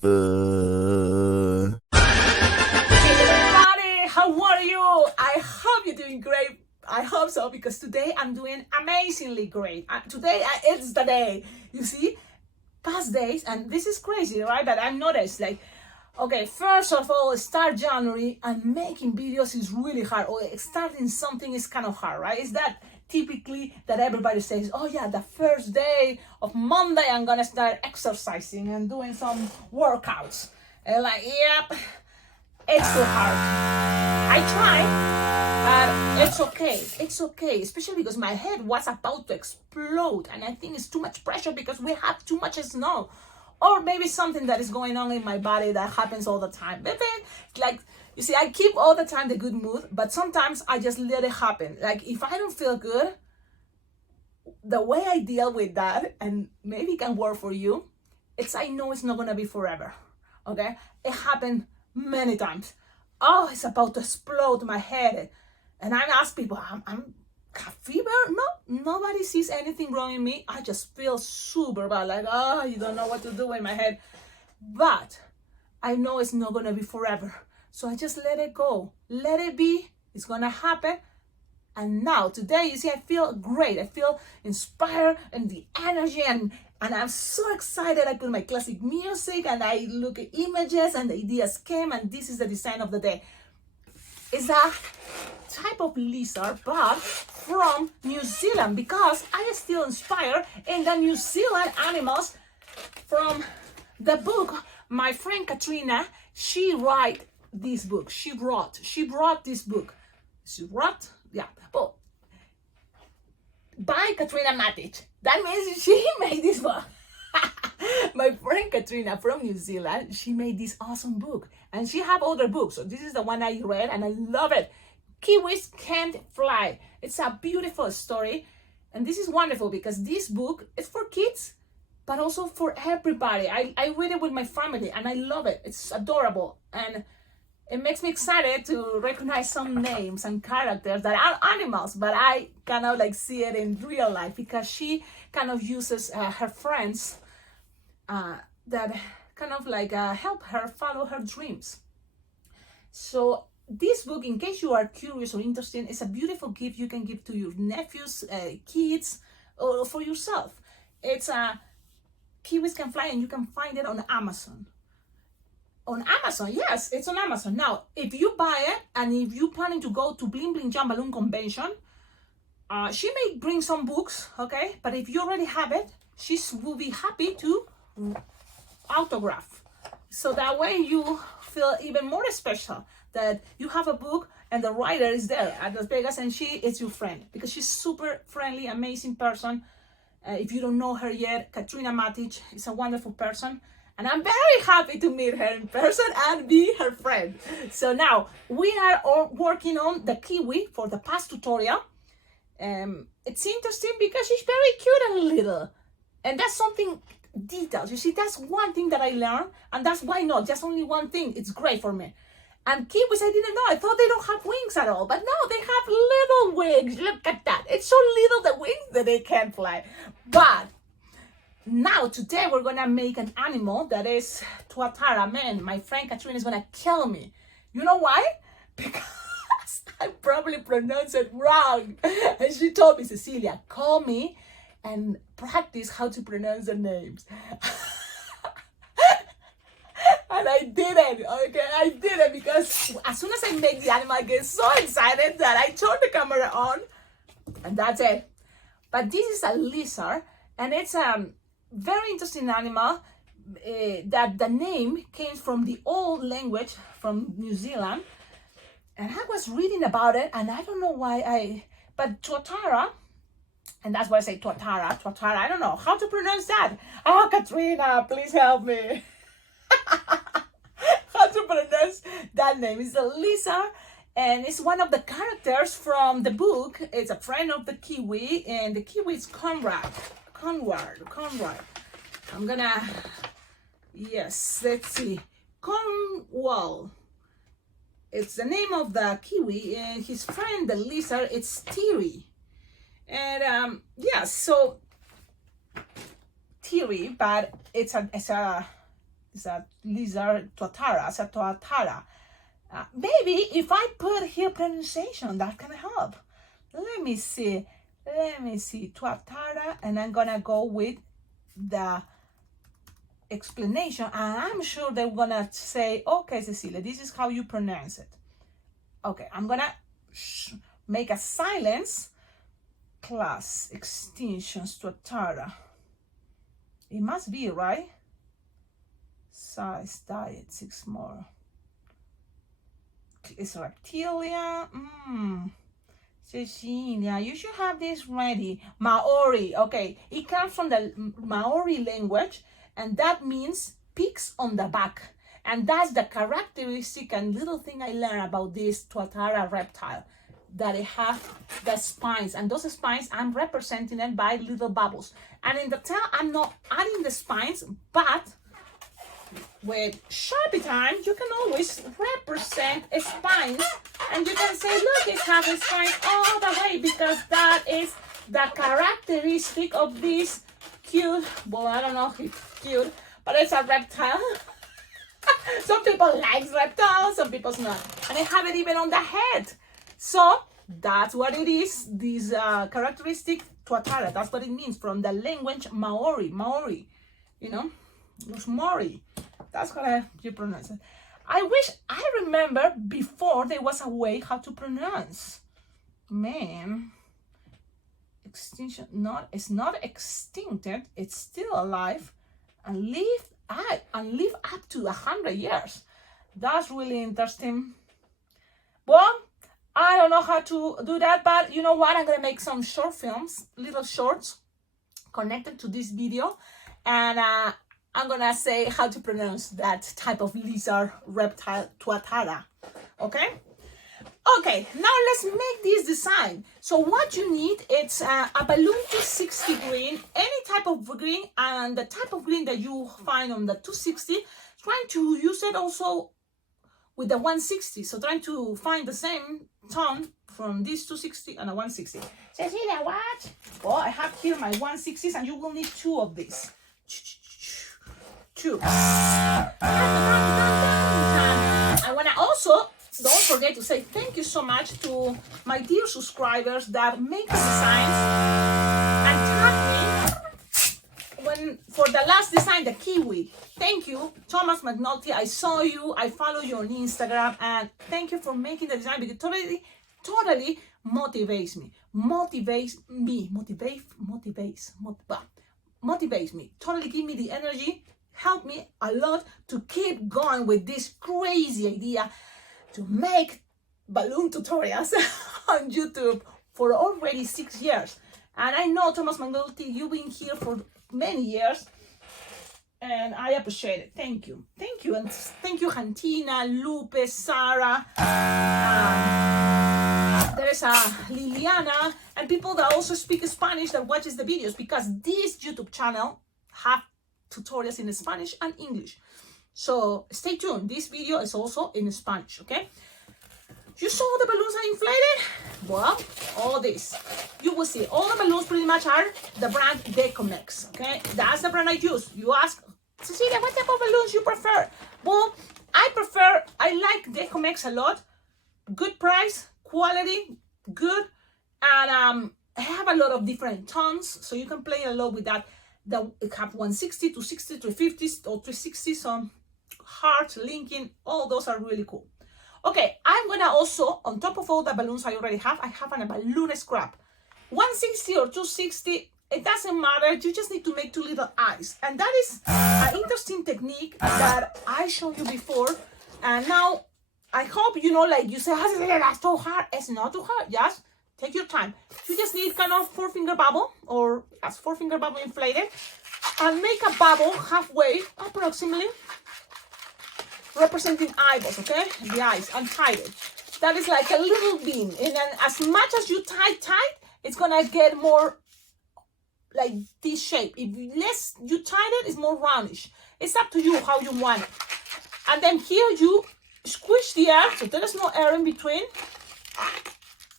Hey everybody, how are you? I hope you're doing great. I hope so because today I'm doing amazingly great. Today it's the day. You see, past days, and this is crazy, right? But I've noticed, like, okay, first of all, start January and making videos is really hard. Or starting something is kind of hard, right? Is that typically that everybody says, oh yeah, the first day of Monday I'm gonna start exercising and doing some workouts. And like, yep, it's too hard. I try, but it's okay. It's okay, especially because my head was about to explode, and I think it's too much pressure because we have too much snow, or maybe something that is going on in my body that happens all the time. But then, like, you see, I keep all the time the good mood, but sometimes I just let it happen. Like, if I don't feel good, the way I deal with that, and maybe it can work for you, it's I know it's not gonna be forever. Okay, it happened many times. Oh, it's about to explode my head, and I ask people, I'm have fever? No, nobody sees anything wrong in me. I just feel super bad, like, oh, you don't know what to do in my head. But I know it's not gonna be forever, so I just let it go, let it be. It's gonna happen. And now today, you see, I feel great. I feel inspired and the energy, and I'm so excited. I put my classic music and I look at images and the ideas came, and this is the design of the day. It's a type of lizard, but from New Zealand, because I am still inspired in the New Zealand animals from the book. My friend Katrina, she wrote this book. She brought this book. She wrote, yeah, well, by Katrina Matic. That means she made this book. My friend Katrina from New Zealand, she made this awesome book, and she have other books. So this is the one I read, and I love it. Kiwis Can't Fly. It's a beautiful story, and this is wonderful because this book is for kids, but also for everybody. I read it with my family, and I love it. It's adorable, and it makes me excited to recognize some names and characters that are animals, but I kind of like see it in real life because she kind of uses her friends that kind of like help her follow her dreams. So this book, in case you are curious or interested, is a beautiful gift you can give to your nephews, kids, or for yourself. It's Kiwis Can Fly, and you can find it on Amazon. On Amazon, yes, it's on Amazon. Now, if you buy it, and if you're planning to go to Bling Bling Jam Balloon Convention, she may bring some books, okay? But if you already have it, she will be happy to autograph. So that way you feel even more special that you have a book and the writer is there at Las Vegas, and she is your friend because she's super friendly, amazing person. If you don't know her yet, Katrina Matic is a wonderful person. And I'm very happy to meet her in person and be her friend. So now we are all working on the kiwi for the past tutorial. It's interesting because she's very cute and little. And that's something details. You see, that's one thing that I learned. And that's why not, just only one thing. It's great for me. And kiwis, I didn't know. I thought they don't have wings at all. But no, they have little wings. Look at that. It's so little, the wings, that they can't fly. But now, today, we're gonna make an animal that is Tuatara. Man, my friend Katrina is gonna kill me. You know why? Because I probably pronounced it wrong. And she told me, Cecilia, call me and practice how to pronounce the names. And I did it, okay? I did it because as soon as I make the animal, I get so excited that I turn the camera on, and that's it. But this is a lizard, and it's very interesting animal that the name came from the old language from New Zealand, and I was reading about it, and I don't know why but Tuatara, and that's why I say Tuatara, I don't know how to pronounce that. Oh, Katrina, please help me. How to pronounce that name. It's a lizard, and it's one of the characters from the book. It's a friend of the kiwi, and the kiwi is Conrad. I'm gonna, yes, let's see. Cornwall. It's the name of the kiwi, and his friend, the lizard, it's Teary. And yeah, so Teary, but it's a It's a lizard, Tuatara. It's a Tuatara. Maybe if I put here pronunciation, that can help. Let me see. Tuatara, and I'm gonna go with the explanation, and I'm sure they're gonna say, okay, Cecilia, this is how you pronounce it. Okay, I'm gonna make a silence. Class extinctions Tuatara. It must be right. Size, diet, 6 more. It's reptilia. Cecilia, you should have this ready. Maori. Okay, it comes from the Maori language, and that means peaks on the back. And that's the characteristic and little thing I learned about this Tuatara reptile, that it has the spines, and those spines I'm representing it by little bubbles. And in the tail, I'm not adding the spines, but with Sharpie time, you can always represent spines, and you can say, look, it has spines all the way, because that is the characteristic of this cute, well, I don't know if it's cute, but it's a reptile. Some people like reptiles, some people's not. And they have it even on the head. So that's what it is, this characteristic Tuatara. That's what it means from the language Maori, you know, los Maori. That's how you pronounce it. I wish I remember before there was a way how to pronounce. Man, extinction, it's not extincted, it's still alive and live up to 100 years. That's really interesting. Well, I don't know how to do that, but you know what? I'm gonna make some short films, little shorts connected to this video, and I'm gonna say how to pronounce that type of lizard reptile, Tuatara. Okay? Okay, now let's make this design. So what you need, it's a balloon 260 green, any type of green, and the type of green that you find on the 260, trying to use it also with the 160. So trying to find the same tone from this 260 and a 160. Cecilia, what? Well, I have here my 160s, and you will need 2 of these. 2. I want to also, don't forget to say thank you so much to my dear subscribers that make the designs and tag me for the last design, the kiwi. Thank you, Thomas McNulty. I saw you, I follow you on Instagram, and thank you for making the design, because totally motivates me. Motivates me. Totally give me the energy, help me a lot to keep going with this crazy idea to make balloon tutorials on YouTube for already 6 years. And I know, Thomas McNulty, you've been here for many years, and I appreciate it. Thank you. And thank you, Hantina, Lupe, Sarah, there's Liliana, and people that also speak Spanish that watches the videos, because this YouTube channel have tutorials in Spanish and English. So stay tuned. This video is also in Spanish, okay? You saw the balloons are inflated? Well, all this. You will see all the balloons pretty much are the brand Decomex, okay? That's the brand I use. You ask, Cecilia, what type of balloons you prefer? Well, I like Decomex a lot. Good price, quality, good. And I have a lot of different tones, so you can play a lot with that. It have 160, 260, 350, or 360, some heart, linking, all those are really cool. Okay, I'm gonna also, on top of all the balloons I already have, I have a balloon scrap. 160 or 260, it doesn't matter, you just need to make 2 little eyes. And that is an interesting technique that I showed you before. And now, I hope, you know, like you say, that's too hard. It's not too hard, just take your time. You just need kind of 4-finger bubble, or 4-finger bubble inflated, and make a bubble halfway, approximately, representing eyeballs, okay? The eyes, and tie it. That is like a little bean. And then as much as you tie tight, it's gonna get more like this shape. If less you tie it, it's more roundish. It's up to you how you want it. And then here you squish the air, so there is no air in between.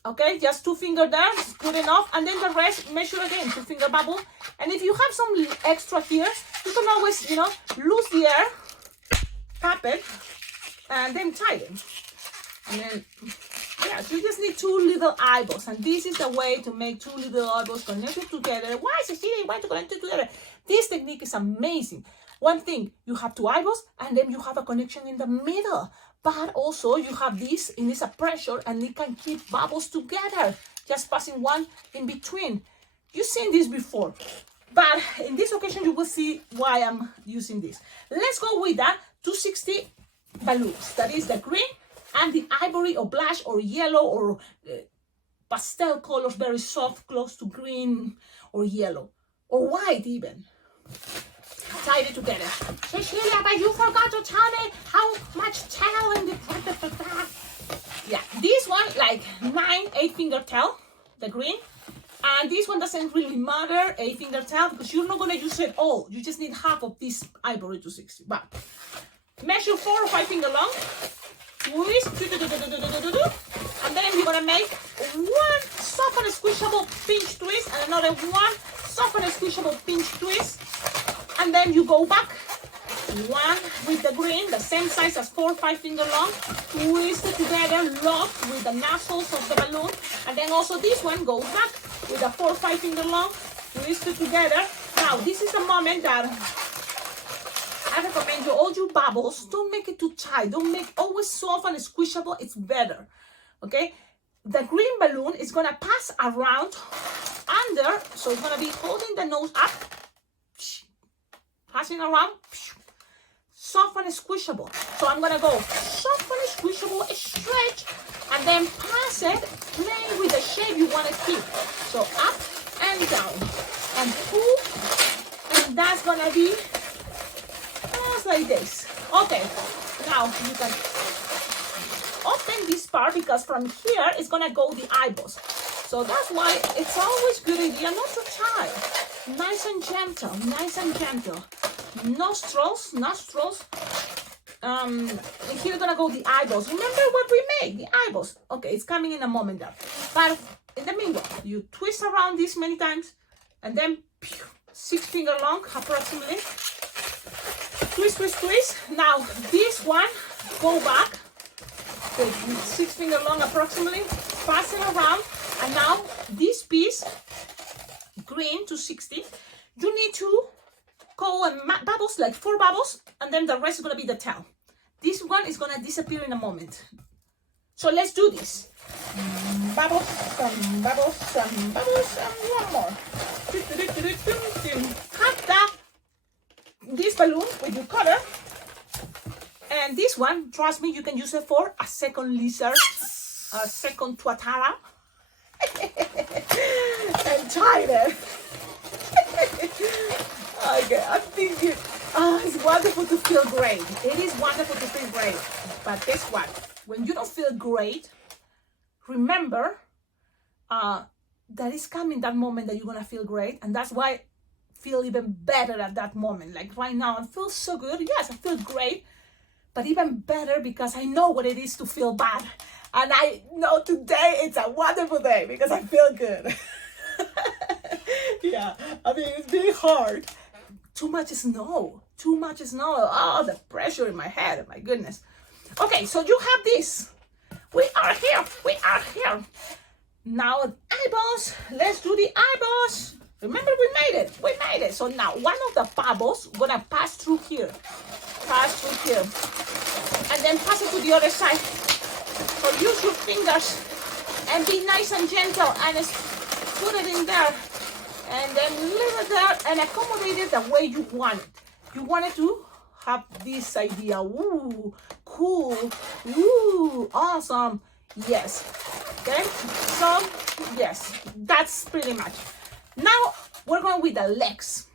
Okay, just 2-finger there, good enough. And then the rest, measure again, 2-finger bubble. And if you have some extra here, you can always, you know, lose the air tap it, and then tighten. And then, yeah, you just need two little eyeballs. And this is the way to make two little eyeballs connected together. Why, Cecilia, you want to connect it together? This technique is amazing. One thing, you have two eyeballs, and then you have a connection in the middle. But also, you have this, and it's a pressure, and it can keep bubbles together. Just passing one in between. You've seen this before. But in this occasion, you will see why I'm using this. Let's go with that 260 balloons. That is the green and the ivory or blush or yellow or pastel colors, very soft, close to green or yellow or white even. Tie it together. Cecilia, but you forgot to tell me how much tail in the... Yeah, this one like 8-finger tail, the green. And this one doesn't really matter, 8-finger tail, because you're not going to use it all. You just need half of this ivory 260. But measure 4 or 5 finger long. Twist. And then you're going to make one soft and squishable pinch twist and another one soft and squishable pinch twist. And then you go back. One with the green, the same size as 4 or 5 finger long. Twist it together, lock with the nozzles of the balloon. And then also this one goes back with a 4 or 5 finger long. Twist it together. Now this is the moment that I recommend you, all your bubbles, don't make it too tight. Don't make always soft and squishable. It's better. Okay? The green balloon is gonna pass around under, so it's gonna be holding the nose up, passing around, soft and squishable. So I'm gonna go soft and squishable, stretch, and then pass it, play with the shape you want to keep. So up and down, and pull, and that's gonna be just like this. Okay, now you can open this part because from here it's gonna go the eyeballs. So that's why it's always good idea not to tie. Nice and gentle, nice and gentle. Nostrils. And here gonna go the eyeballs. Remember what we made, the eyeballs. Okay, it's coming in a moment there. But in the meanwhile, you twist around this many times, and then 6 finger long, approximately. Twist. Now this one, go back. Okay, 6 finger long, approximately. Pass it around, and now this piece, green 260, you need to go and bubbles, like 4 bubbles, and then the rest is going to be the tail. This one is going to disappear in a moment. So let's do this. Bubbles, some bubbles, some bubbles, and one more. Cut this balloon with your cutter. And this one, trust me, you can use it for a second lizard, a second Tuatara. And tie it. Okay, I'm thinking, it's wonderful to feel great. It is wonderful to feel great. But guess what? When you don't feel great, remember that is coming that moment that you're going to feel great. And that's why I feel even better at that moment. Like right now, I feel so good. Yes, I feel great. But even better because I know what it is to feel bad. And I know today it's a wonderful day because I feel good. Yeah, I mean, it's really hard. Too much snow. Oh, the pressure in my head. My goodness. Okay, so you have this. We are here. Now, eyeballs. Let's do the eyeballs. Remember, we made it. So now, one of the bubbles gonna pass through here. And then pass it to the other side. So use your fingers and be nice and gentle and put it in there. And then leave it there and accommodate it the way you want it. You want it to have this idea. Ooh, cool. Ooh, awesome. Yes. Okay. So, yes, that's pretty much. Now, we're going with the legs.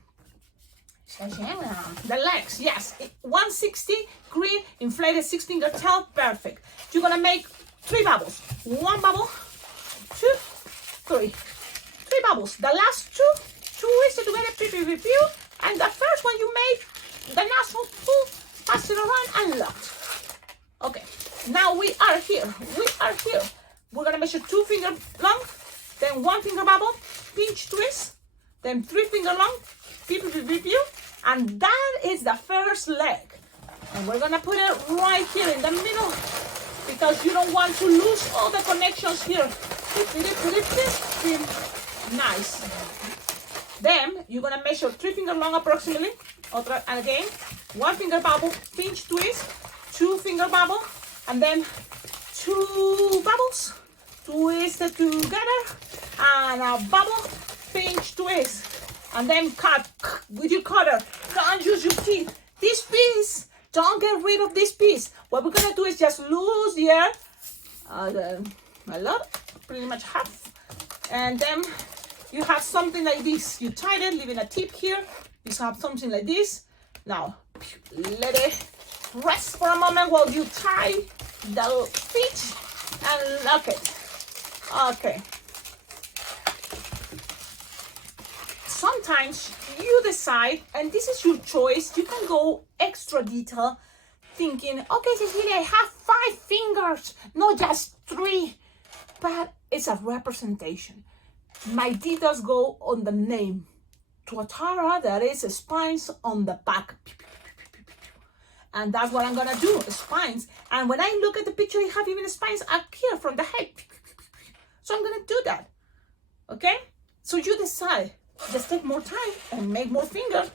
The legs, yes. 160, green, inflated 6-finger tail, perfect. You're going to make 3 bubbles. 1 bubble, 2, 3. 3 bubbles. The last 2, twist it together, and the first one you made, the nozzle, pull, pass it around, and lock. Okay, now we are here. We're gonna measure 2 finger long, then 1 finger bubble, pinch twist, then 3 finger long, and that is the first leg. And we're gonna put it right here in the middle because you don't want to lose all the connections here. Nice. Then you're gonna measure 3 finger long approximately. And again, 1 finger bubble, pinch twist, 2 finger bubble, and then 2 bubbles, twisted together, and a bubble, pinch twist, and then cut with your cutter. Don't use your teeth. This piece, don't get rid of this piece. What we're gonna do is just lose the air, a lot, pretty much half, and then you have something like this. You tie it, leaving a tip here. You have something like this. Now, let it rest for a moment while you tie the feet and lock it. Okay. Sometimes you decide, and this is your choice, you can go extra detail, thinking, okay, Cecilia, I have 5 fingers, not just 3, but it's a representation. My details go on the name. Tuatara, that is spines on the back. And that's what I'm gonna do, spines. And when I look at the picture, you have even spines up here from the head. So I'm gonna do that, okay? So you decide, just take more time and make more fingers.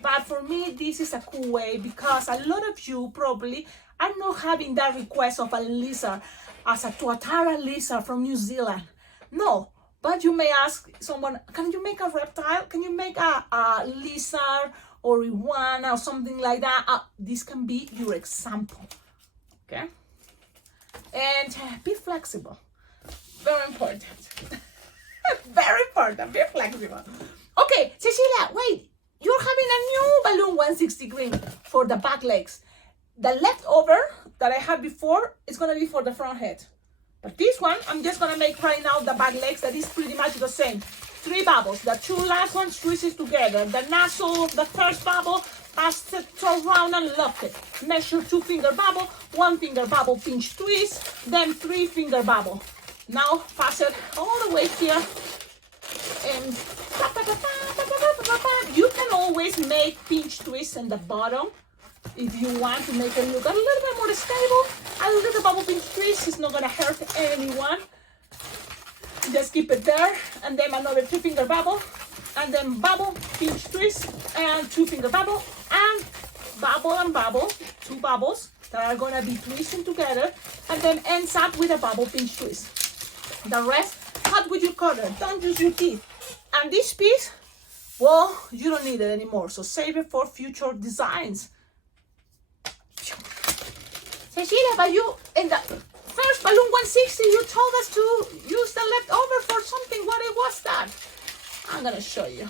But for me, this is a cool way because a lot of you probably are not having that request of a lizard as a Tuatara lizard from New Zealand. No. But you may ask someone, can you make a reptile? Can you make a lizard or iguana or something like that? This can be your example, okay? And be flexible. Very important. Very important, be flexible. Okay, Cecilia, wait. You're having a new balloon 160 green for the back legs. The leftover that I had before is gonna be for the front head. But this one, I'm just gonna make right now the back legs that is pretty much the same. 3 bubbles, the 2 last ones twisted together. The nozzle of the first bubble, pass it around and lock it. Measure 2 finger bubble, 1 finger bubble, pinch twist, then 3 finger bubble. Now pass it all the way here. And you can always make pinch twists in the bottom if you want to make it look a little bit more stable. A little bubble pinch twist is not gonna hurt anyone. Just keep it there, and then another 2 finger bubble, and then bubble, pinch twist, and 2 finger bubble, and bubble, 2 bubbles that are gonna be twisting together, and then ends up with a bubble pinch twist. The rest, cut with your cutter, don't use your teeth. And this piece, well, you don't need it anymore, so save it for future designs. Cecilia, but you, in the first balloon 160, you told us to use the leftover for something. What it was that? I'm gonna show you.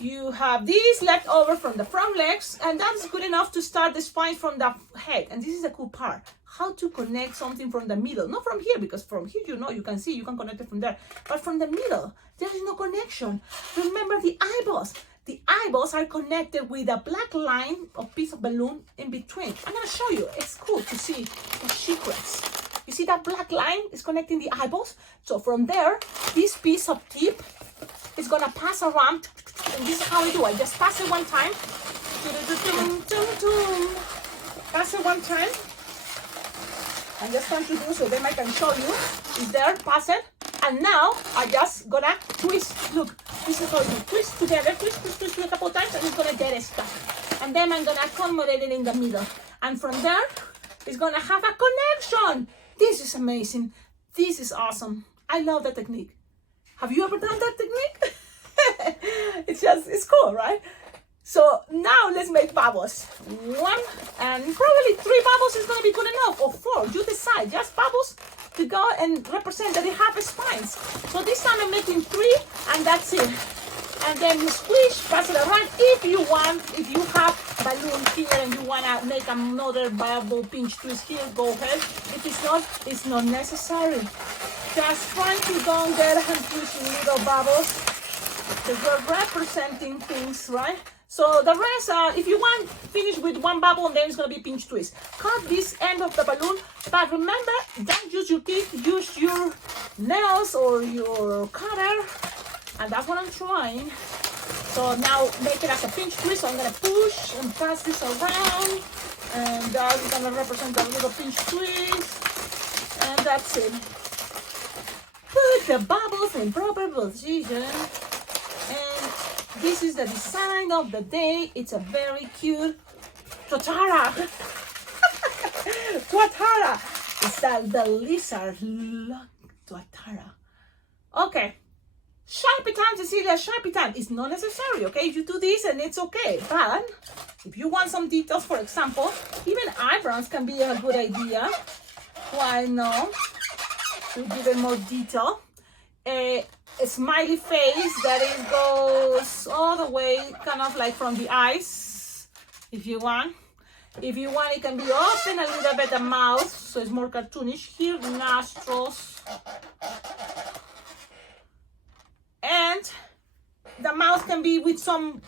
You have these left over from the front legs, and that's good enough to start the spine from the head. And this is the cool part, how to connect something from the middle. Not from here, because from here, you know, you can see, you can connect it from there. But from the middle, there is no connection. Remember the eyeballs. The eyeballs are connected with a black line or piece of balloon in between. I'm gonna show you, it's cool to see the secrets. You see that black line is connecting the eyeballs? So from there, this piece of tip is gonna pass around, and this is how I do. I just pass it one time. Pass it one time. I'm just trying to do so then I can show you. It's there, pass it. And now I just gonna twist. Look, this is how you twist together, twist a couple times, and it's gonna get stuck. And then I'm gonna accommodate it in the middle. And from there, it's gonna have a connection. This is amazing. This is awesome. I love that technique. Have you ever done that technique? It's cool, right? So now let's make bubbles. 1 and probably 3 bubbles is gonna be good enough, or 4, you decide. Just bubbles to go and represent that they have spines. So this time I'm making 3, and that's it. And then you squish, pass it around. If you want, if you have balloon here and you wanna make another bubble pinch twist here, go ahead. If it's not necessary. Just trying to don't get confused in little bubbles, because we're representing things, right? So the rest, if you want, finish with 1 bubble and then it's gonna be pinch twist. Cut this end of the balloon, but remember, don't use your teeth, use your nails or your cutter. And that's what I'm trying. So now make it as a pinch twist. So I'm gonna push and pass this around, and that's gonna represent a little pinch twist, and that's it. Put the bubbles in proper position, and this is the design of the day. It's a very cute Tuatara. Tuatara. It's the lizard. Look, Tuatara. Okay. Sharpie time, Cecilia, Sharpie time. It's not necessary, okay? You do this and it's okay. But if you want some details, for example, even eyebrows can be a good idea. Why not? To give it more detail. A smiley face that it goes all the way, kind of like from the eyes, if you want. If you want, it can be open a little bit the mouth, so it's more cartoonish. Here, nostrils. And the mouth can be with some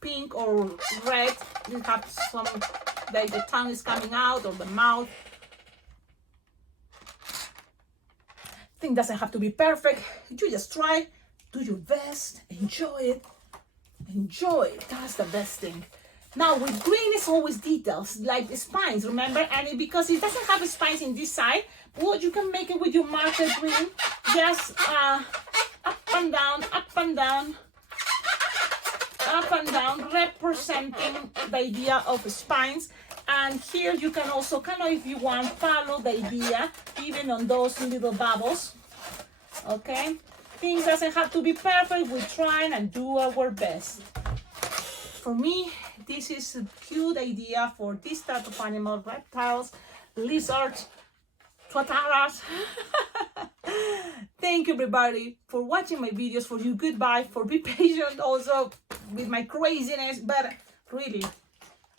pink or red. You have some, like the tongue is coming out, or the mouth. Thing doesn't have to be perfect. You just try, do your best, enjoy it. Enjoy it. That's the best thing. Now with green, it's always details, like the spines, remember? And because it doesn't have spines in this side, well, you can make it with your marker green. Just up and down, up and down, up and down, representing the idea of spines. And here you can also kind of, if you want, follow the idea, even on those little bubbles. Okay? Things doesn't have to be perfect. We try and do our best. For me, this is a cute idea for this type of animal: reptiles, lizards, tuataras. Thank you everybody for watching my videos, for your goodbye, for being patient also with my craziness. But really,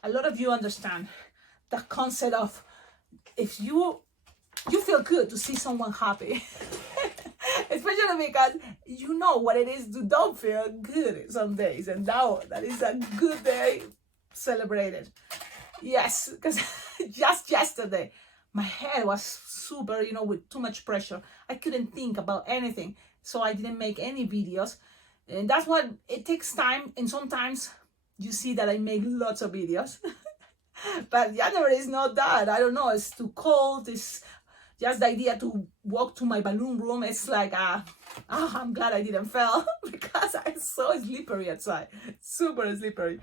a lot of you understand the concept of if you feel good to see someone happy. Especially because you know what it is to don't feel good some days, and now that is a good day. Celebrate it. Yes, because just yesterday my head was super, with too much pressure. I couldn't think about anything, so I didn't make any videos, and that's what it takes time. And sometimes you see that I make lots of videos. But January is not that. I don't know, it's too cold. It's just the idea to walk to my balloon room. It's like, I'm glad I didn't fall because I'm so slippery outside. Super slippery.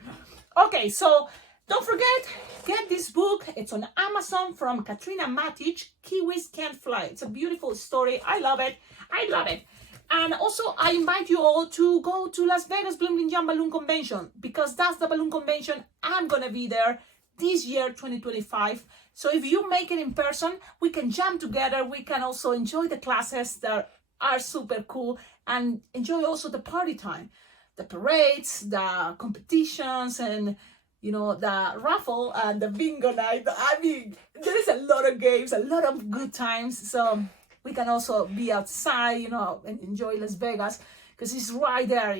Okay, so don't forget, get this book. It's on Amazon from Katrina Matic, Kiwis Can't Fly. It's a beautiful story. I love it. I love it. And also, I invite you all to go to Las Vegas Bling Bling Jam Balloon Convention, because that's the balloon convention. I'm going to be there this year, 2025. So if you make it in person, we can jam together. We can also enjoy the classes that are super cool, and enjoy also the party time, the parades, the competitions, and the raffle and the bingo night. I mean, there is a lot of games, a lot of good times. So we can also be outside, and enjoy Las Vegas, because it's right there,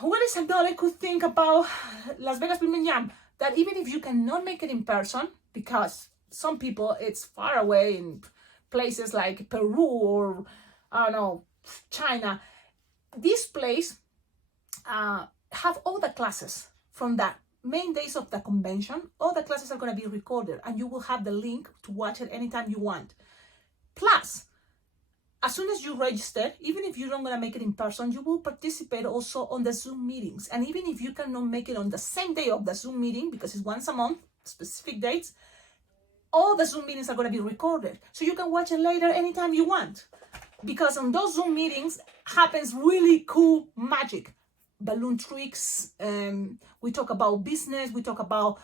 What is another good thing about Las Vegas Bling Bling Jam? That even if you cannot make it in person, because some people, it's far away in places like Peru or, I don't know, China, this place have all the classes from the main days of the convention. All the classes are going to be recorded, and you will have the link to watch it anytime you want. Plus, as soon as you register, even if you don't going to make it in person, you will participate also on the Zoom meetings. And even if you cannot make it on the same day of the Zoom meeting, because it's once a month, specific dates, all the Zoom meetings are going to be recorded. So you can watch it later anytime you want. Because on those Zoom meetings happens really cool magic. Balloon tricks, we talk about business, we talk about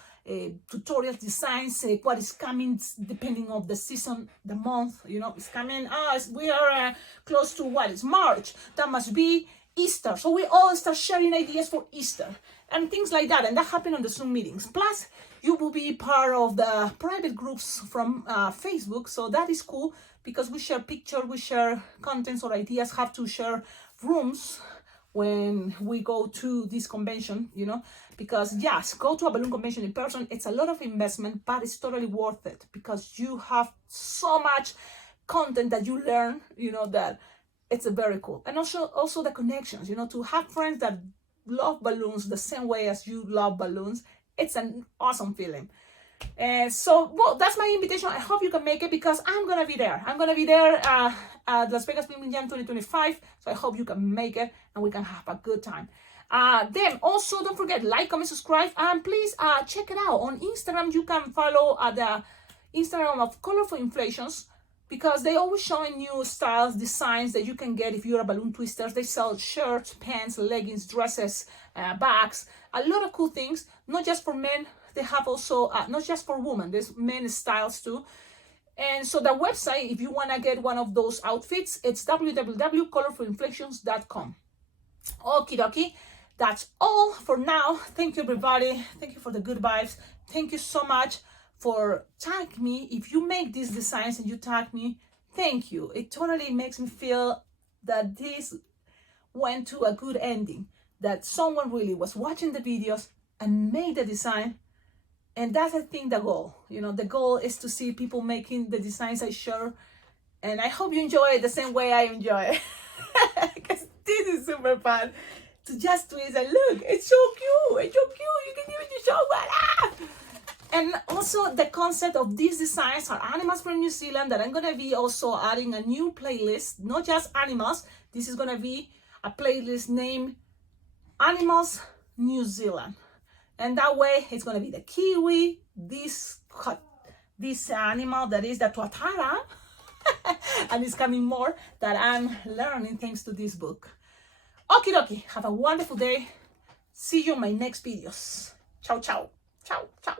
tutorial designs, what is coming depending on the season, the month, it's coming. We are close to what is March, that must be Easter. So we all start sharing ideas for Easter and things like that, and that happens on the Zoom meetings. Plus, you will be part of the private groups from Facebook, so that is cool, because we share pictures, we share contents or ideas, have to share rooms when we go to this convention, because yes, go to a balloon convention in person, it's a lot of investment, but it's totally worth it, because you have so much content that you learn, that it's a very cool. And also the connections, to have friends that love balloons the same way as you love balloons. It's an awesome feeling. So, well, that's my invitation. I hope you can make it, because I'm gonna be there. I'm gonna be there at Las Vegas Film Jam 2025. So I hope you can make it and we can have a good time. Then also don't forget, like, comment, subscribe, and please check it out on Instagram. You can follow the Instagram of Colorful Inflations, because they always showing new styles, designs that you can get if you're a balloon twister. They sell shirts, pants, leggings, dresses, bags, a lot of cool things, not just for men. They have also, not just for women, there's men's styles too. And so the website, if you want to get one of those outfits, it's www.colorfulinflations.com. Okie dokie. That's all for now. Thank you, everybody. Thank you for the good vibes. Thank you so much for tagging me. If you make these designs and you tag me, thank you. It totally makes me feel that this went to a good ending, that someone really was watching the videos and made the design. And that's, I think, the goal. The goal is to see people making the designs I share. And I hope you enjoy it the same way I enjoy it. Because this is super fun to just twist and look. It's so cute. It's so cute. You can even just show what. And also the concept of these designs are animals from New Zealand, that I'm going to be also adding a new playlist, not just animals. This is going to be a playlist named Animals New Zealand. And that way it's going to be the kiwi, this animal that is the Tuatara, and it's coming more that I'm learning thanks to this book. Okie dokie, have a wonderful day. See you in my next videos. Ciao, ciao. Ciao, ciao.